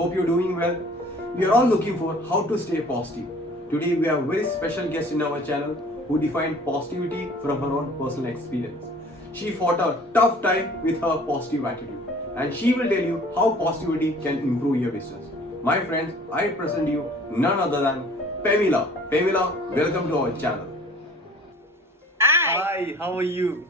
Hope you're doing well. We are all looking for how to stay positive. Today we have a very special guest in our channel who defined positivity from her own personal experience. She fought a tough time with her positive attitude, and she will tell you how positivity can improve your business. My friends, I present you none other than Pamela. Pamela, welcome to our channel. Hi. Hi, how are you?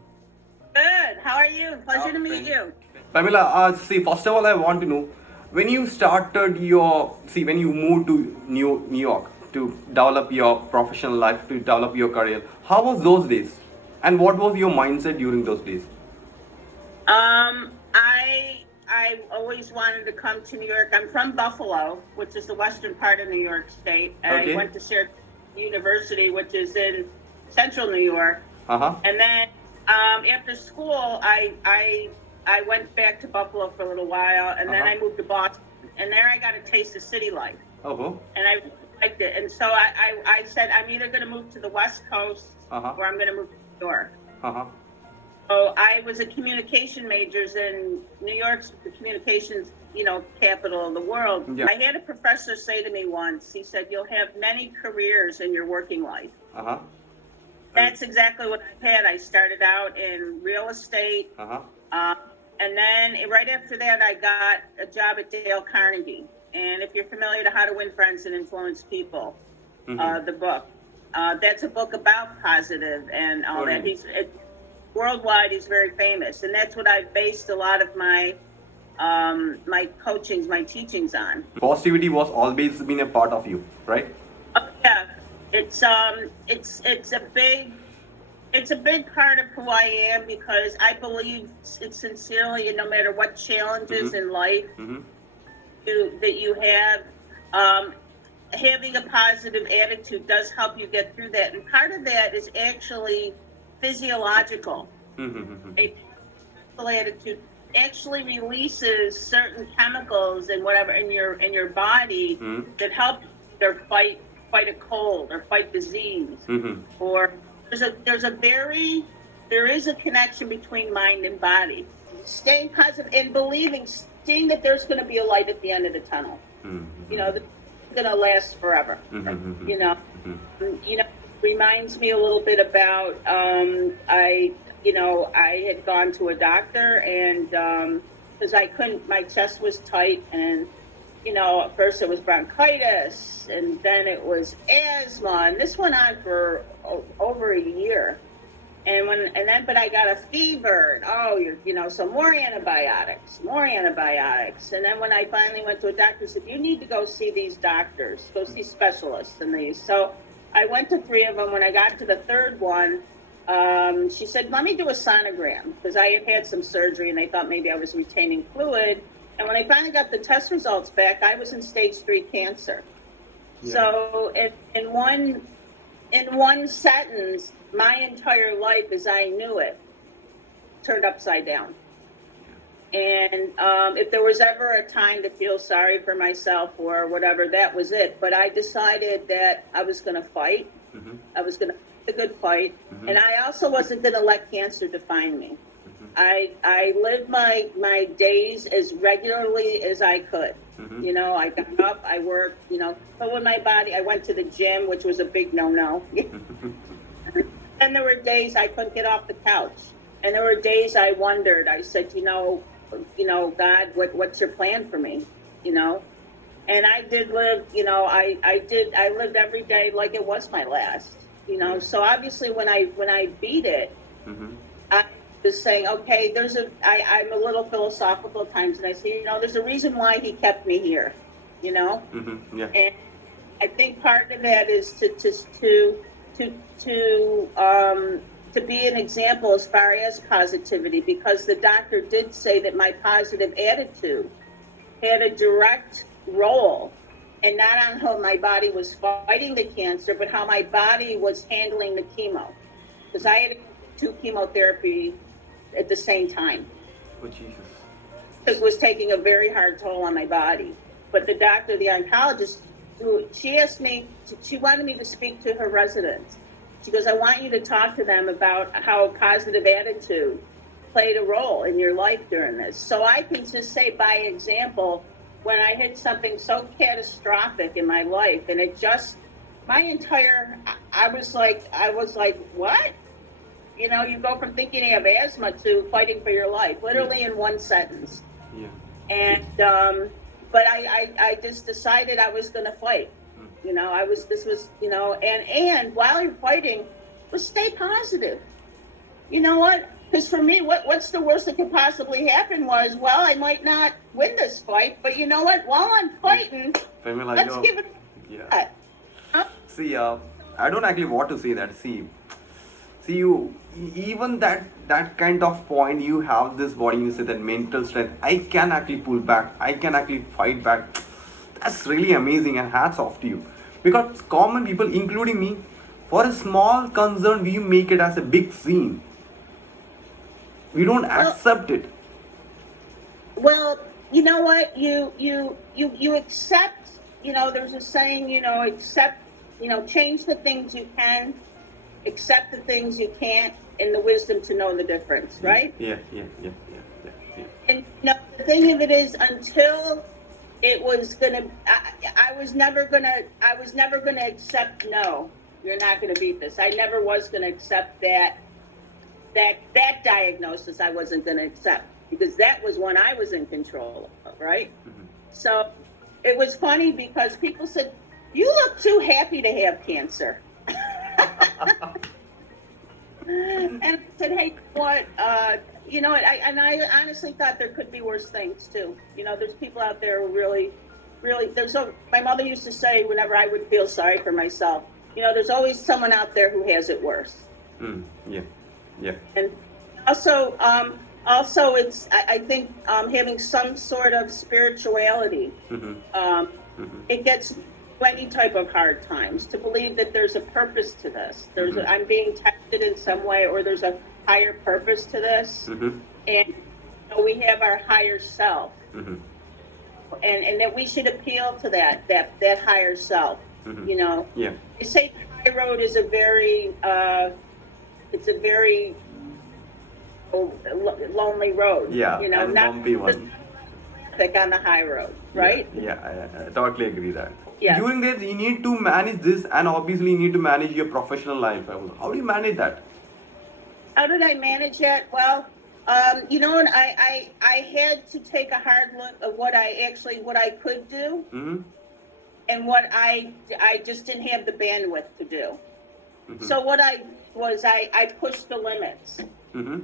Good. How are you? Pleasure to meet you. Pamela, first of all, I want to know when you started when you moved to New York to develop your professional life, to develop your career, how was those days? And what was your mindset during those days? I always wanted to come to New York. I'm from Buffalo, which is the western part of New York State. Okay. I went to Sherpa University, which is in central New York. And then after school, I went back to Buffalo for a little while, and then I moved to Boston, and there I got a taste of city life. And I liked it. And so I said, I'm either going to move to the West Coast or I'm going to move to New York. So I was a communication majors in New York's the communications, capital of the world. Yeah. I had a professor say to me once, he said, you'll have many careers in your working life. That's exactly what I had. I started out in real estate. And then right after that, I got a job at Dale Carnegie. And if you're familiar to How to Win Friends and Influence People, the book, that's a book about positive and all that. Worldwide, he's very famous. And that's what I've based a lot of my my coachings, my teachings on. Positivity was always been a part of you, right? Oh, yeah. It's a big part of who I am because I believe it's sincerely, and no matter what challenges in life that you have, having a positive attitude does help you get through that. And part of that is actually physiological. A positive attitude actually releases certain chemicals and whatever in your body that help either fight a cold or fight disease, or there is a connection between mind and body. Staying positive and believing, seeing that there's going to be a light at the end of the tunnel. That's going to last forever. Reminds me a little bit about I had gone to a doctor and because I couldn't, my chest was tight and. At first it was bronchitis, and then it was asthma, and this went on for over a year. But I got a fever, and so more antibiotics. And then when I finally went to a doctor, said, you need to go see these doctors, go see specialists in these. So I went to 3 of them. When I got to the 3rd one, she said, let me do a sonogram, because I had had some surgery, and they thought maybe I was retaining fluid. And when I finally got the test results back, I was in stage 3 cancer. Yeah. So in one sentence, my entire life as I knew it turned upside down. And if there was ever a time to feel sorry for myself or whatever, that was it. But I decided that I was going to fight. I was going to fight a good fight. And I also wasn't going to let cancer define me. I lived my days as regularly as I could. I got up, I worked, but when my body, I went to the gym, which was a big no-no. And there were days I couldn't get off the couch. And there were days I wondered, I said, God, what's your plan for me? And I did live, I lived every day like it was my last, So obviously when I beat it, I was saying, okay, I'm a little philosophical at times, and I say, there's a reason why he kept me here, Yeah. And I think part of that is to be an example as far as positivity, because the doctor did say that my positive attitude had a direct role, and not on how my body was fighting the cancer, but how my body was handling the chemo, because I had 2 chemotherapy at the same time. Oh, Jesus. It was taking a very hard toll on my body. But the doctor, the oncologist, she asked me, she wanted me to speak to her residents. She goes, I want you to talk to them about how a positive attitude played a role in your life during this. So I can just say by example, when I hit something so catastrophic in my life, and it just my entire I was like, what? You know, you go from thinking you have asthma to fighting for your life, literally in one sentence. Yeah. And but I just decided I was going to fight. You know, this was, you know, and while you're fighting, was stay positive. You know what? Because for me, what's the worst that could possibly happen was, well, I might not win this fight, but you know what? While I'm fighting, Pamela, let's give it a yeah. shot. Huh? See, I don't actually want to say that. See, you even that kind of point you have this body, you say that mental strength. I can actually pull back. I can actually fight back. That's really amazing, and hats off to you. Because common people, including me, for a small concern, we make it as a big scene. We don't accept it. Well, you know what? You accept. You know, there's a saying. You know, accept. You know, change the things you can, accept the things you can't, and the wisdom to know the difference. Right? Yeah. And you know, the thing of it is, until it was gonna, I was never gonna accept. No, you're not gonna beat this. I never was gonna accept that diagnosis. I wasn't gonna accept, because that was one I was in control of, right? Mm-hmm. So it was funny because people said, "You look too happy to have cancer." And I said, "Hey, what? You know, I honestly thought there could be worse things too. You know, there's people out there who really, my mother used to say whenever I would feel sorry for myself, you know, there's always someone out there who has it worse." Yeah. And also it's, I think having some sort of spirituality, it gets any type of hard times, to believe that there's a purpose to this. I'm being tested in some way, or there's a higher purpose to this. And you know, we have our higher self, and that we should appeal to that higher self. You know, they say the high road is a very lonely road. Yeah, you know, and not bumpy one. traffic on the high road, right? Yeah, I totally agree that. Yeah. During this, you need to manage this, and obviously you need to manage your professional life. How do you manage that? How did I manage that? Well, you know, and I had to take a hard look at what I could do, and what I just didn't have the bandwidth to do. So what I pushed the limits.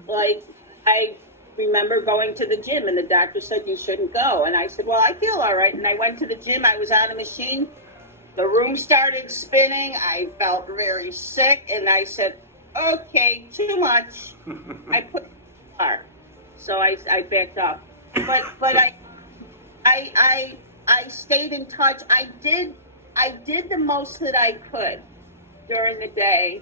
Like, I remember going to the gym, and the doctor said you shouldn't go, and I said, well, I feel all right. And I went to the gym. I was on a machine. The room started spinning. I felt very sick, and I said, okay, too much. I put the bar, so I backed up. But I stayed in touch. I did the most that I could during the day,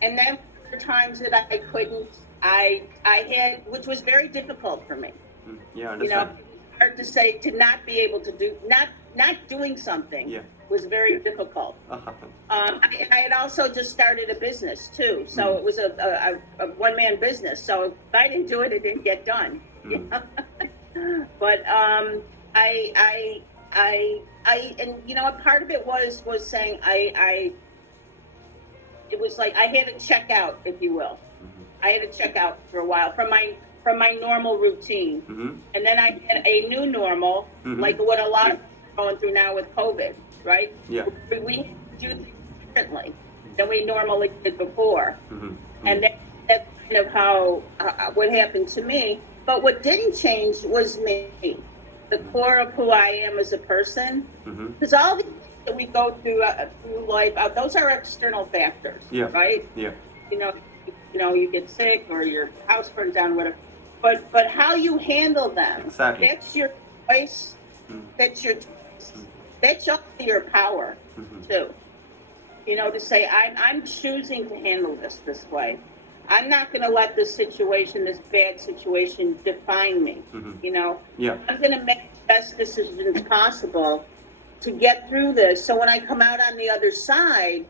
and then for times that I couldn't, I had, which was very difficult for me. Yeah, I understand. You know, hard to say, to not be able to do, not doing something was very difficult. And I had also just started a business too, so it was a one-man business. So if I didn't do it, it didn't get done. But I and you know, a part of it was saying it was like I had to check out, if you will. I had to check out for a while from my normal routine, and then I had a new normal, like what a lot of people are going through now with COVID, right? Yeah. We do things differently than we normally did before, and that's kind of how what happened to me. But what didn't change was me, the core of who I am as a person, because all the things that we go through life, those are external factors, right? Yeah. You know, you get sick or your house burns down, whatever. But how you handle them, that's your choice. That's your choice. That's also your power too. You know, to say I'm choosing to handle this way. I'm not going to let this situation, this bad situation, define me. You know, I'm going to make the best decisions possible to get through this. So when I come out on the other side,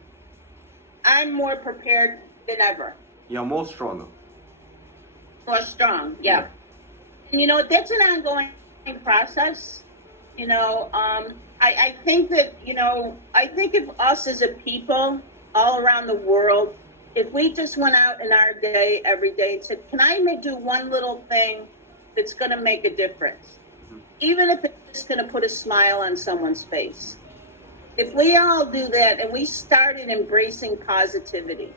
I'm more prepared than ever. You're more stronger. More strong, yeah. And you know, that's an ongoing process. I think that, I think if us as a people all around the world, if we just went out in our day, every day, and said, can I do one little thing that's going to make a difference? Even if it's going to put a smile on someone's face. If we all do that and we started embracing positivity,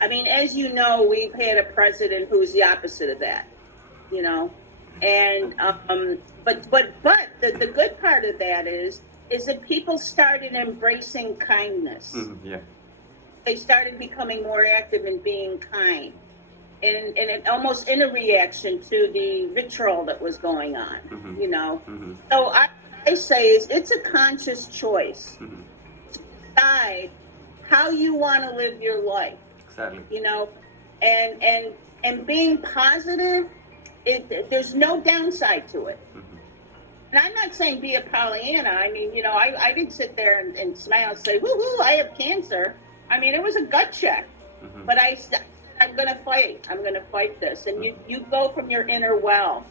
I mean, as you know, we've had a president who's the opposite of that, and but the good part of that is that people started embracing kindness. Yeah. They started becoming more active in being kind, and it almost in a reaction to the vitriol that was going on, So I say it's a conscious choice to decide how you want to live your life. Exactly. And being positive, there's no downside to it. And I'm not saying be a Pollyanna. I mean, I didn't sit there and smile and say, woohoo, I have cancer. I mean, it was a gut check. But I'm going to fight. I'm going to fight this. And you go from your inner well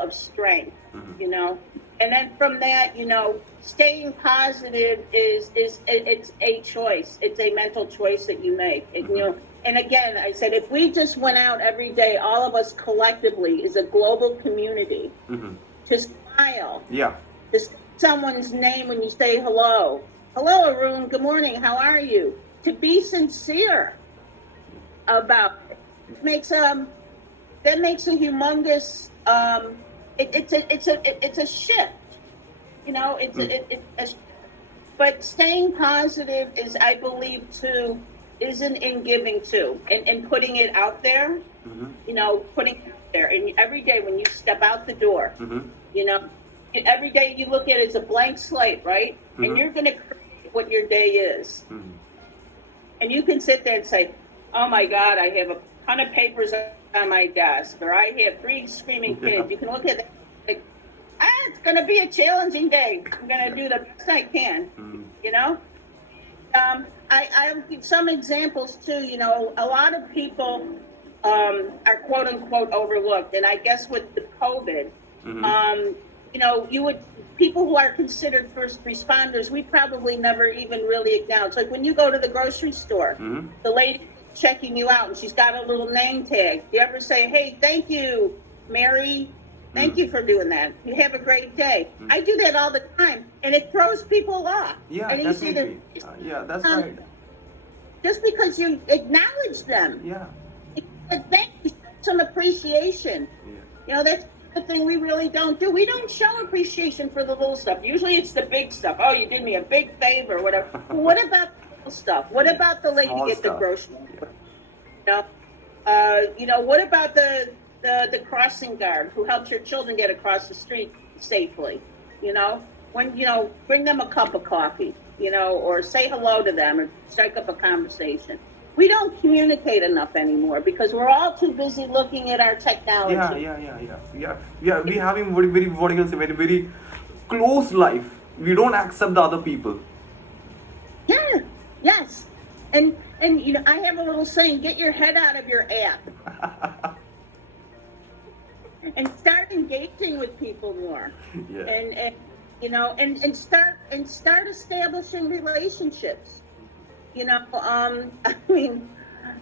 of strength, And then from that, staying positive is it's a choice. It's a mental choice that you make. And again, I said, if we just went out every day, all of us collectively as a global community, to smile. Yeah. To say someone's name when you say hello. Hello, Arun. Good morning. How are you? To be sincere about it. That makes a humongous. It's a shift. But staying positive is, I believe, too, isn't in giving too, and putting it out there. Putting it out there, and every day when you step out the door, every day you look at it as a blank slate, right? And you're going to create what your day is. And you can sit there and say, oh my God, I have a ton of papers on my desk, or I have 3 screaming kids. You can look at that like, it's going to be a challenging day. I'm going to do the best I can, I'll give some examples too. A lot of people are quote unquote overlooked, and I guess with the COVID, people who are considered first responders, we probably never even really acknowledge. Like when you go to the grocery store, the lady checking you out and she's got a little name tag. Do you ever say, hey, thank you, Mary? Thank you for doing that. You have a great day. I do that all the time, and it throws people off. Yeah, and definitely. That's right. Just because you acknowledge them. Yeah. Thank you, some appreciation. Yeah. That's the thing we really don't do. We don't show appreciation for the little stuff. Usually it's the big stuff. Oh, you did me a big favor, whatever. What about the little stuff? What about the lady Small get stuff. the groceries? What about the crossing guard who helps your children get across the street safely? Bring them a cup of coffee, or say hello to them or strike up a conversation. We don't communicate enough anymore because we're all too busy looking at our technology. Yeah. We having very what you can say, very, very close life. We don't accept the other people. Yeah. Yes. And I have a little saying: get your head out of your app. And start engaging with people more. Yeah. And start establishing relationships. I mean,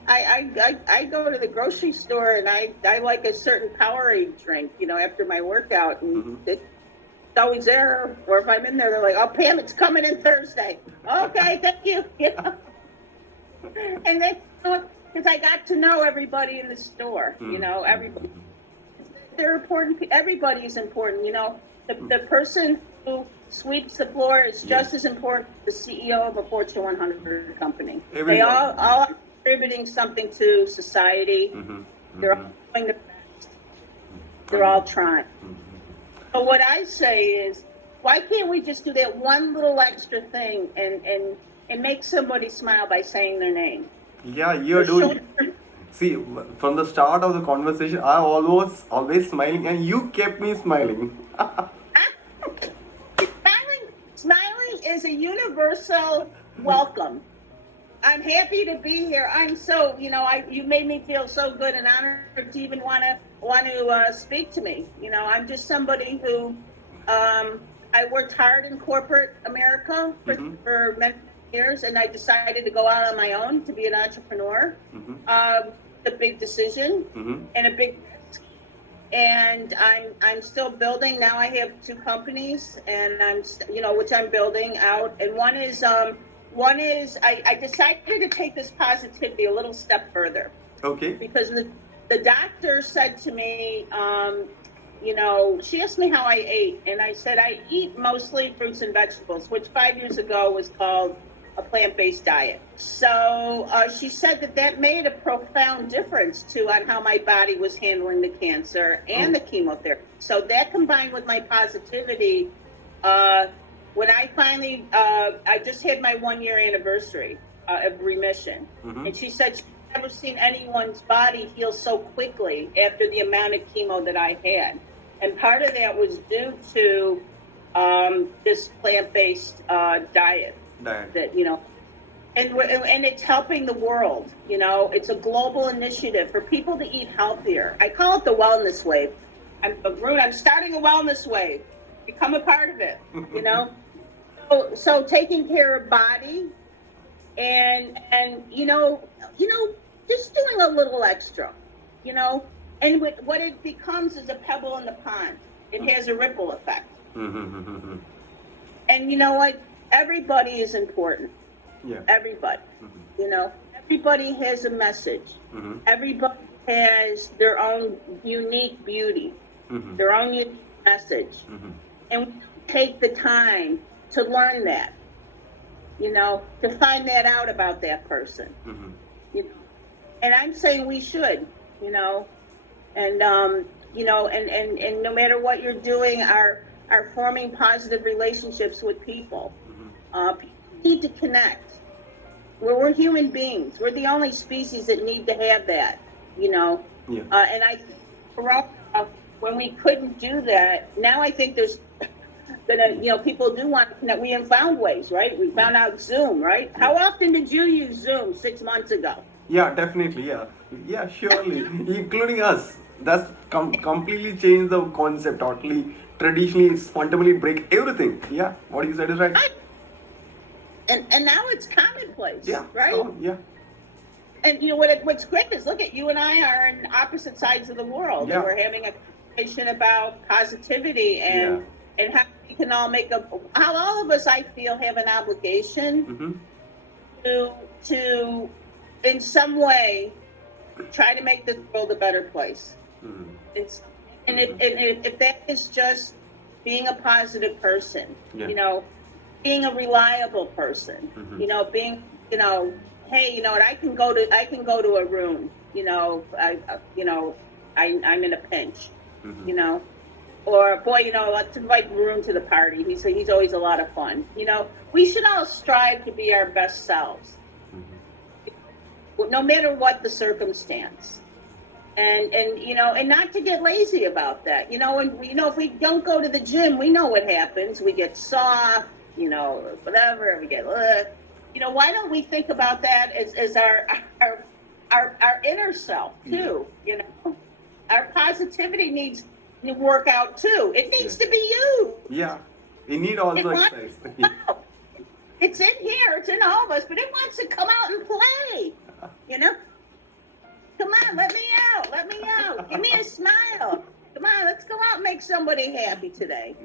I go to the grocery store and I like a certain Powerade drink, after my workout, and it's always there. Or if I'm in there, they're like, "Oh, Pam, it's coming in Thursday." Okay, thank you. And then because I got to know everybody in the store, everybody. They're important. Everybody is important. The person who sweeps the floor is just as important as the CEO of a Fortune 100 company. They all are contributing something to society. They're all doing the best. They're all trying. But what I say is, why can't we just do that one little extra thing and make somebody smile by saying their name? Yeah, you're doing. See, from the start of the conversation, I was always smiling, and you kept me smiling. Smiling is a universal welcome. I'm happy to be here. I'm so, you made me feel so good and honored to even want to speak to me. I'm just somebody who I worked hard in corporate America Mm-hmm. for many years, and I decided to go out on my own to be an entrepreneur. Mm-hmm. A big decision Mm-hmm. and a big risk. And I'm still building. Now I have two companies, and which I'm building out. And one is I decided to take this positivity a little step further, Okay. because the doctor said to me, she asked me how I ate, and I said I eat mostly fruits and vegetables, which 5 years ago was called a plant-based diet. So she said that made a profound difference too on how my body was handling the cancer and the chemotherapy. So that combined with my positivity, when I finally, I just had my 1 year anniversary of remission, Mm-hmm. and she said she'd never seen anyone's body heal so quickly after the amount of chemo that I had. And part of that was due to this plant-based diet Diet. that, and it's helping the world. It's a global initiative for people to eat healthier. I call it the wellness wave. I'm starting a wellness wave. Become a part of it, So taking care of body and just doing a little extra, and what it becomes is a pebble in the pond. It has a ripple effect. Mm-hmm. And you know what? Everybody is important. Yeah. Everybody. Mm-hmm. Everybody has a message. Mm-hmm. Everybody has their own unique beauty, Mm-hmm. their own unique message. Mm-hmm. And we don't take the time to learn that, to find that out about that person. Mm-hmm. And I'm saying we should, and no matter what you're doing, are forming positive relationships with people. People need to connect. We're human beings. We're the only species that need to have that, Yeah. And I think when we couldn't do that, now I think there's people do want to connect. We have found ways, right? We found out Zoom, right? How often did you use Zoom 6 months ago? Yeah, definitely. Yeah, surely, including us. That's completely changed the concept. Totally, traditionally, it's fundamentally break everything. Yeah, what you said is right. And now it's commonplace, Yeah, right? so, yeah, And what's great is, look at you and I are on opposite sides of the world, Yeah. and we're having a conversation about positivity and how we can all how all of us, I feel, have an obligation Mm-hmm. to in some way try to make this world a better place. Mm-hmm. And if that is just being a positive person, Yeah. Being a reliable person, Mhm. being, hey, I can go to a room, I'm in a pinch, Mhm. or boy, let's invite Varun to the party. He's always a lot of fun. We should all strive to be our best selves, no matter what the circumstance. And not to get lazy about that, and if we don't go to the gym, we know what happens. We get soft, whatever, we get, why don't we think about that as our inner self too? Our positivity needs to work out too. It needs to be you. Yeah, we need also It wants exercise. to come out. It's in here, it's in all of us, but it wants to come out and play. Come on, let me out. Give me a smile. Come on, let's go out and make somebody happy today.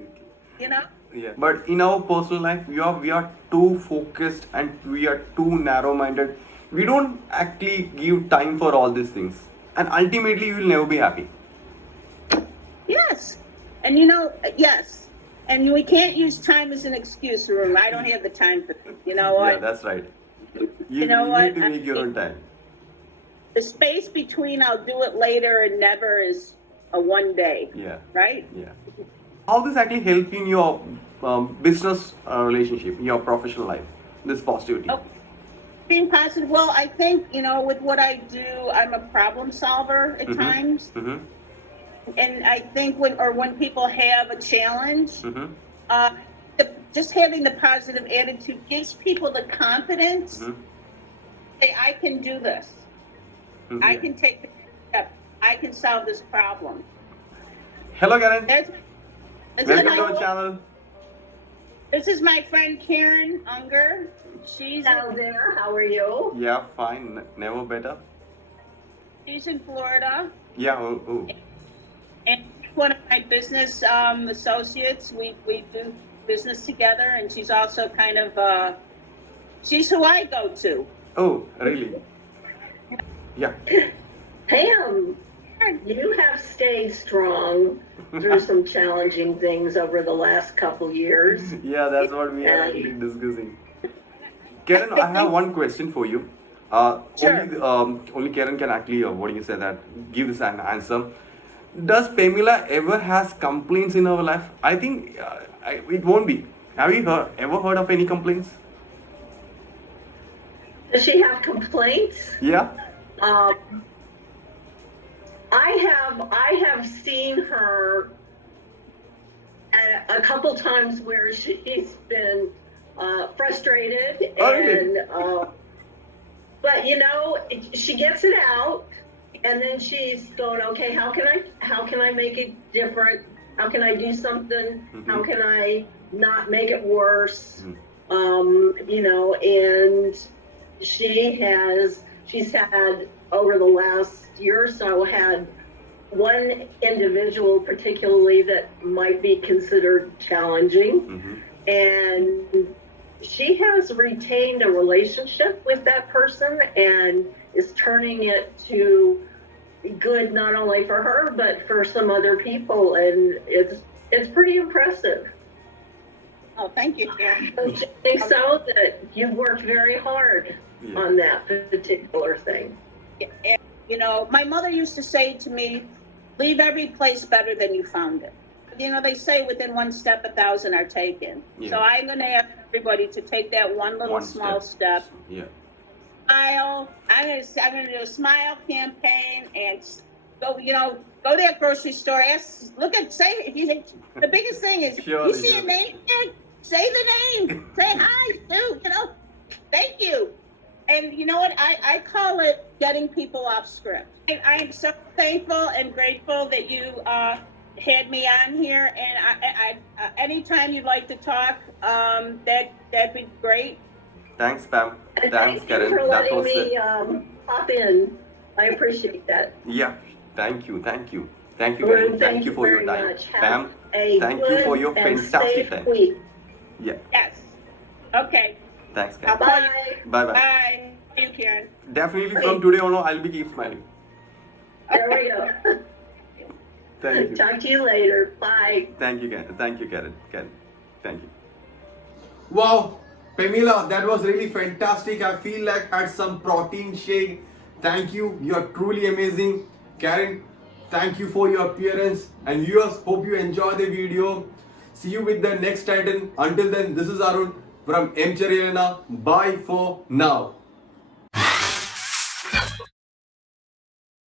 Yeah, but in our personal life, we are too focused and we are too narrow-minded. We don't actually give time for all these things, and ultimately, you will never be happy. Yes. And yes. And we can't use time as an excuse, Varun. I don't have the time for it. You know what? Yeah, that's right. You know you what? need to make your own time. The space between I'll do it later and never is a one day. Yeah. Right? Yeah. How this actually help in your business relationship, your professional life? This positivity. Oh, being positive. Well, I think, with what I do, I'm a problem solver at times. Mm-hmm. And I think when people have a challenge, Mm-hmm. just having the positive attitude gives people the confidence. Mm-hmm. Say, I can do this. Mm-hmm. I can take the next step. I can solve this problem. Hello, Karen. This is Welcome to our my, channel. this is my friend Karen Unger. She's Hello there, how are you? Yeah, fine. Never better. she's in Florida, Yeah. Oh. and one of my business associates. We do business together, and she's also kind of she's who I go to. Oh, really? Yeah. Pam, you have stayed strong through some challenging things over the last couple years. Yeah, that's what we are actually discussing. Karen, I have one question for you. Sure. Only Karen can actually, what do you say that? Give this an answer. Does Pamela ever has complaints in her life? I think it won't be. Have you ever heard of any complaints? Does she have complaints? Yeah. I have seen her a couple times where she's been frustrated Oh, really? and but you know she gets it out and then she's going, okay, how can I make it different? How can I do something? How can I not make it worse? You know, and she's had over the last year or so had one individual particularly that might be considered challenging, and she has retained a relationship with that person and is turning it to good not only for her but for some other people, and it's pretty impressive. Oh, thank you, Karen. I think so that you've worked very hard on that particular thing. And, you know, my mother used to say to me, leave every place better than you found it. You know, they say within one step, 1,000 are taken. Yeah. So I'm going to ask everybody to take that one small step. Yeah. Smile. I'm going to do a smile campaign and go, you know, go to that grocery store. Ask, look at, say, if you think, the biggest thing is, Surely, you see a name there? Say the name. Say hi, Sue, you know, thank you. And you know what? I call it getting people off script. I am so thankful and grateful that you had me on here. And I anytime you'd like to talk, that'd be great. Thanks, Pam. And Thanks, thank you Karen. for That letting was me pop in. I appreciate that. Yeah. Thank you, Karen. Varun, Thank you for your very time. much. Have Pam, a thank you good for your and fantastic safe time. week. Yeah. Yes. Okay. Thanks, I'll Karen. call you. Bye. Bye bye. Bye. Thank you, Karen. Definitely from today on, I'll be keep smiling. There we go. Thank you. Talk to you later. Bye. Thank you, Karen. Thank you, Karen. Thank you. Wow, Pamela, that was really fantastic. I feel like I had some protein shake. Thank you. You are truly amazing. Karen, thank you for your appearance. And viewers, hope you enjoy the video. See you with the next Titan. Until then, this is Arun from M. Charelena. Bye for now.